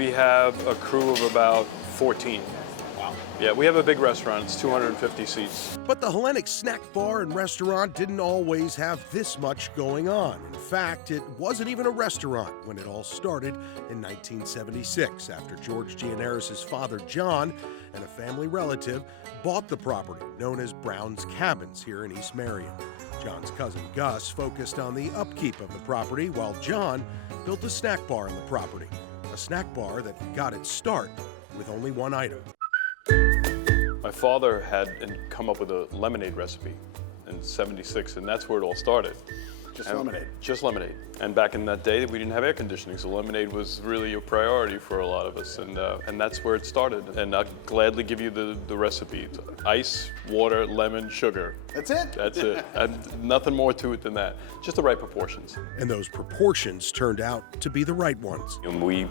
We have a crew of about 14. Wow. Yeah, we have a big restaurant. It's 250 seats. But the Hellenic snack bar and restaurant didn't always have this much going on. In fact, it wasn't even a restaurant when it all started in 1976 after George Gianaris' father, John, and a family relative bought the property known as Brown's Cabins here in East Marion. John's cousin Gus focused on the upkeep of the property while John built a snack bar on the property. A snack bar that got its start with only one item. My father had come up with a lemonade recipe in '76, and that's where it all started. Just lemonade. Just lemonade. And back in that day, we didn't have air conditioning, so lemonade was really a priority for a lot of us, and that's where it started. And I'll gladly give you the recipe. It's ice, water, lemon, sugar. That's it? That's it. And nothing more to it than that. Just the right proportions. And those proportions turned out to be the right ones. And we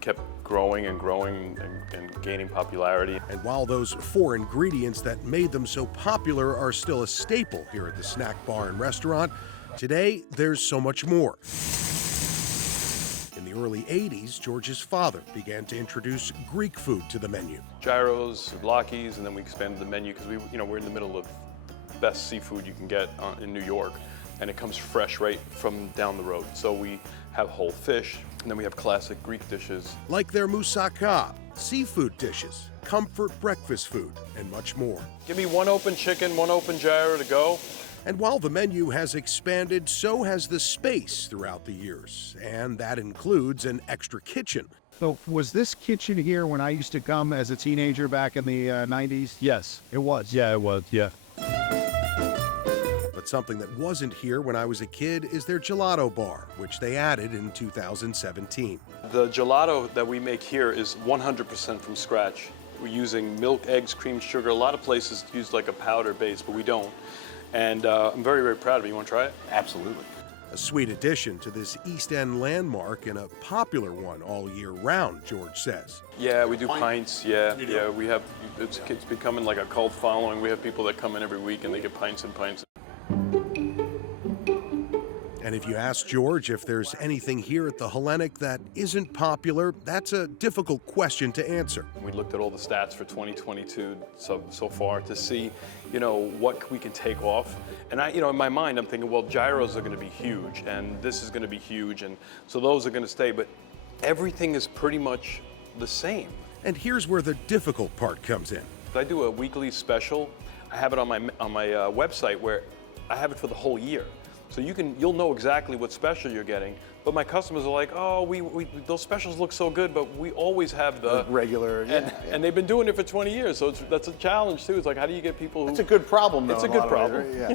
kept growing and growing and gaining popularity. And while those 4 ingredients that made them so popular are still a staple here at the snack bar and restaurant, today there's so much more. In the early 80s, George's father began to introduce Greek food to the menu. Gyros, lakis, and then we expanded the menu because we're in the middle of the best seafood you can get in New York, and it comes fresh right from down the road. So we have whole fish, and then we have classic Greek dishes. Like their moussaka, seafood dishes, comfort breakfast food, and much more. Give me 1 open chicken, 1 open gyro to go. And while the menu has expanded, so has the space throughout the years, and that includes an extra kitchen. So was this kitchen here when I used to come as a teenager back in the 90s? Yes. It was? Yeah, it was, yeah. But something that wasn't here when I was a kid is their gelato bar, which they added in 2017. The gelato that we make here is 100% from scratch. We're using milk, eggs, cream, sugar. A lot of places use like a powder base, but we don't. And I'm very, very proud of it. You want to try it? Absolutely. A sweet addition to this East End landmark and a popular one all year round, George says. Yeah, we do pints. Yeah, You do? yeah. We have. It's becoming like a cult following. We have people that come in every week and they get pints and pints. And if you ask George if there's anything here at the Hellenic that isn't popular, that's a difficult question to answer. We looked at all the stats for 2022 so far to see, what we can take off. And in my mind, I'm thinking, well, gyros are going to be huge, and this is going to be huge, and so those are going to stay. But everything is pretty much the same. And here's where the difficult part comes in. I do a weekly special. I have it on my website where I have it for the whole year. So you'll know exactly what special you're getting. But my customers are like, oh, those specials look so good, but we always have the regular. And they've been doing it for 20 years, so that's a challenge too. It's like, how do you get people who? It's a good problem, though. It's a good problem. Yeah.